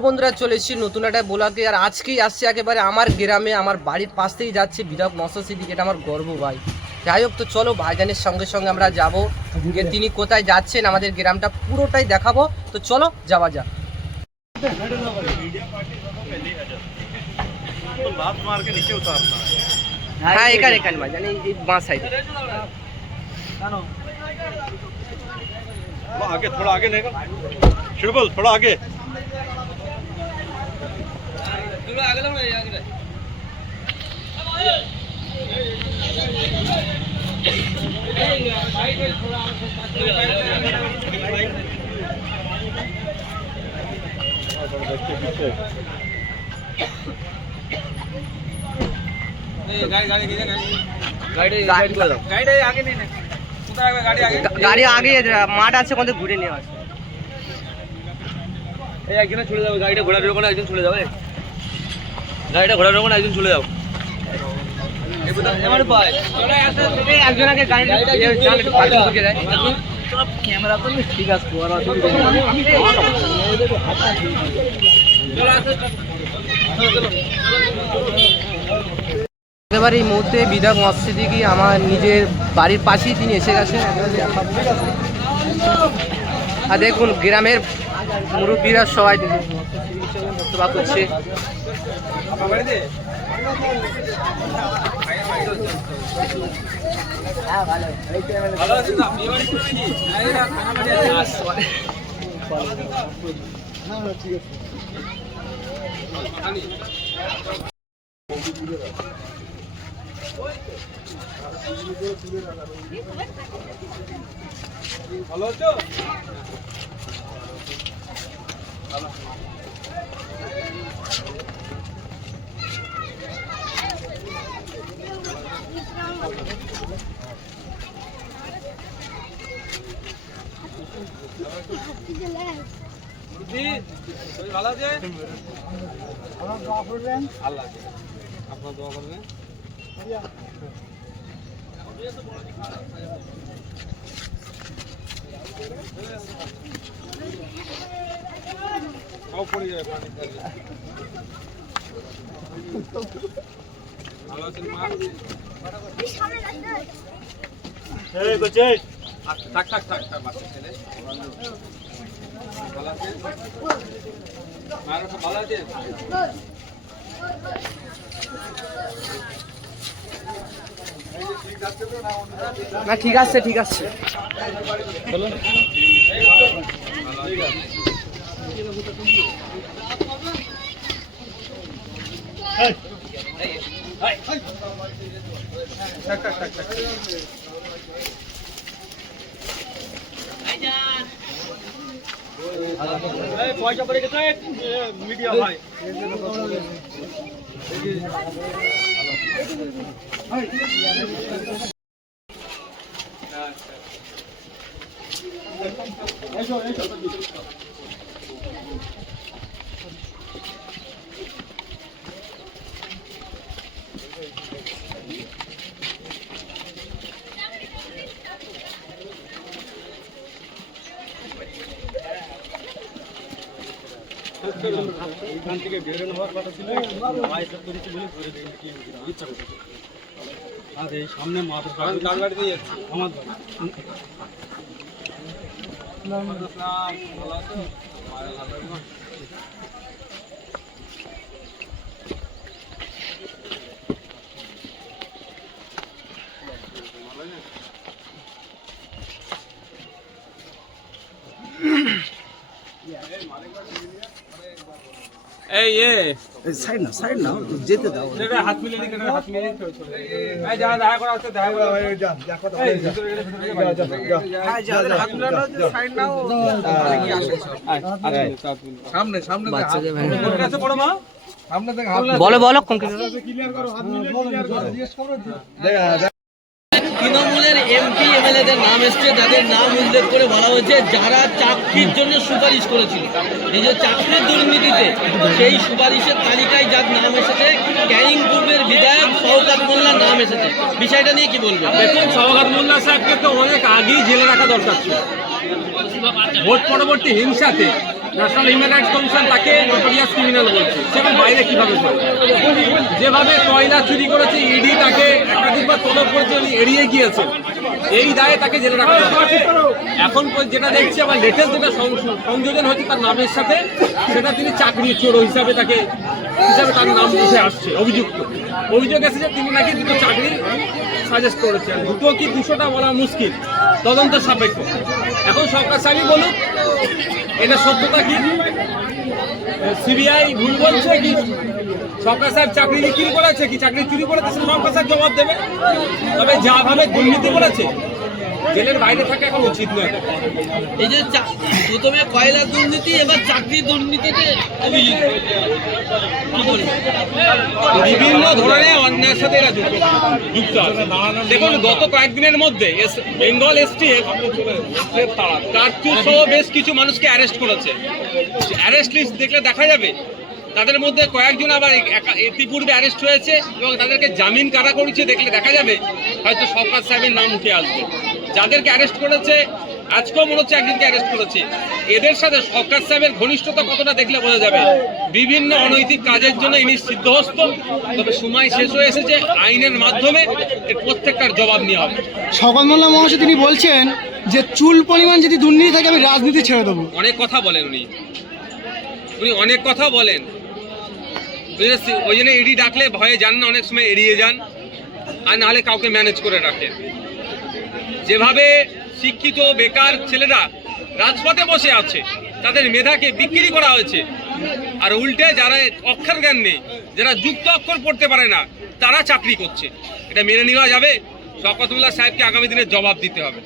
নমস্কার বন্ধুরা, চলে এসেছি নতুন একটা ব্লগে। আর আজকেই আসছি একেবারে আমার গ্রামে, আমার বাড়ির পাশ থেকেই যাচ্ছি বিধায়ক নওশাদ সিদ্দিকী। এটা আমার গর্ব ভাই। যাই হোক, তো চলো ভাইজানের সঙ্গে সঙ্গে আমরা যাবো, গিয়ে তিনি কোথায় যাচ্ছেন আমাদের গ্রামটা পুরোটাই দেখাবো। তো চলো যাওয়া যাক। হ্যাঁ, এখানে এখানে ভাইজান, এই বাঁ সাইডে। आगे थोड़ा आगे नहीं शिरबल थोड़ा आगे গাড়ি আগে মাঠ আছে, কোথায় ঘুরে নিয়ে আসে। একজনে চলে যাবে, গাড়িটা ঘোরা বেরোবো না, একজন চলে যাবে, গাড়িটা ঘোরা বেরোবো না, একজন চলে যাও। একজন আগে গাড়িটা ক্যামেরা তো ঠিক আছে। এবার এই মুহূর্তে বিধায়ক নওশাদ সিদ্দিকী আমার নিজের বাড়ির পাশেই তিনি এসে গেছেন। আর দেখুন গ্রামের মুরব্বীরা সবাই বক্তব্য করছে। ভালো আছো ভালো আছে আমার দোয়া করবেন আল্লাহ আপনার দোয়া করবেন খাও পড়ে যাবে পানি ভালো আছেন মা এই কোচে থাক থাক থাক থাক বাচ্চা ছেলে ভালো আছে আর সব ভালো আছে না ঠিক আছে, ঠিক আছে। বলো পয়সা পড়ে গেছে মিডিয়া ভাই এখান থেকে বেরোনো হওয়ার কথা ছিল, ইচ্ছা করছে। আর এই সামনে মাথা গাড়ি দিয়ে যাচ্ছি আমার এই সাইড না যেতে দাও, হাত মিলিয়ে দিকে হাত মিলিয়ে এই যা দেখা করা আছে দেখা করা ভাই যা যা কথা হ্যাঁ যা হাত মিলানো সাইড নাও কি আসে সামনে সামনে বাচ্চাদের ভাই কাছে পড়ো মা সামনে থেকে হাত বলো বলো কোন ক্লিয়ার করো হাত মিলিয়ে ক্লিয়ার করো জিজ্ঞেস করো দেখা তৃণমূলের এমপি এমএলএদের নাম এসছে, যাদের নাম উল্লেখ করে বলা হয়েছে যারা চাকরির জন্য সুপারিশ করেছিল এই যে চাকরির দুর্নীতিতে, সেই সুপারিশের তালিকায় যার নাম এসেছে ক্যানিং পূর্বের বিধায়ক শওকত মোল্লার নাম এসেছে। বিষয়টা নিয়ে কি বলবেন? দেখুন, শওকত মোল্লা সাহেবকে তো অনেক আগেই জেলে রাখা দরকার ছিল। ভোট পরবর্তী হিংসাতে ন্যাশনাল হিউম্যান রাইটস কমিশন তাকে নোটোরিয়াস ক্রিমিনাল বলছে, সেখানে বাইরে কিভাবে চলে? যেভাবে কয়লা চুরি করেছে ইডি তাকে একাধিকবার তলব করেছে, উনি এড়িয়ে গিয়েছেন, এই দায়ে তাকে জেলে রাখা হবে। এখন যেটা দেখছি আবার লেটেস্ট যেটা সংযোজন হচ্ছে তার নামের সাথে, সেটা তিনি চাকরি চোর হিসাবে তার নাম উঠে আসছে। অভিযোগ এসেছে তিনি নাকি দুটো চাকরি সাজেস্ট করেছেন, দুটো কি 200টা বলা মুশকিল, তদন্ত সাপেক্ষ। এখন সরকার সাহেবই বলুক এটা সত্যতা কি, সিবিআই ভুল বলছে কি সরকার সাহেব চাকরি বিক্রি করেছে কি চাকরি চুরি করেছে, সরকার সাহেব জবাব দেবে। তবে যাভাবে দুর্নীতি করেছে জেলের বাইরে থাকা এখন উচিত নয়। এই যে প্রথমে কয়লা দুর্নীতি, এবার চাকরির দুর্নীতিতে অভিযোগ, বিভিন্ন ধরনের অন্যায়ের সাথে এরা যুক্ত আছে। দেখুন গত কয়েকদিনের মধ্যে বেঙ্গল এসটিএফ কার্চু সহ বেশ কিছু মানুষকে অ্যারেস্ট করেছে। অ্যারেস্ট লিস্ট দেখলে দেখা যাবে তাদের মধ্যে কয়েকজন আবার ইতিপূর্বে অ্যারেস্ট হয়েছে এবং তাদেরকে জামিন কারা করেছে দেখলে দেখা যাবে হয়তো সরকার সাহেবের নাম উঠে আসবে। যাদেরকে অ্যারেস্ট করেছে আজকেও মনে হচ্ছে একজনকে অ্যারেস্ট করেছে, এদের সাথে সরকার সাহেবের ঘনিষ্ঠতা কতটা দেখলে বোঝা যাবে। বিভিন্ন অনৈতিক কাজের জন্য ইনি সিদ্ধহস্ত, তবে সময় শেষ হয়ে এসেছে, আইনের মাধ্যমে এর প্রত্যেকটার জবাব নেওয়া হবে। শওকত মোল্লা মহাশয় তিনি বলছেন যে চুল পরিমাণ যদি দুর্নীতি থাকে আমি রাজনীতি ছেড়ে দেবো। অনেক কথা বলেন উনি অনেক কথা বলেন, ওই জন্য ইডি ডাকলে ভয়ে যান না, অনেক সময় এড়িয়ে যান, আর নাহলে কাউকে ম্যানেজ করে রাখেন। যেভাবে শিক্ষিত বেকার ছেলেরা রাজপথে বসে আছে, তাদের মেধাকে বিক্রি করা হয়েছে, আর উল্টে যারা অক্ষর জ্ঞান নেই, যারা যুক্ত অক্ষর পড়তে পারে না, তারা চাকরি করছে। এটা মেনে নেওয়া যাবে? শওকত মোল্লা সাহেবকে আগামী দিনে জবাব দিতে হবে।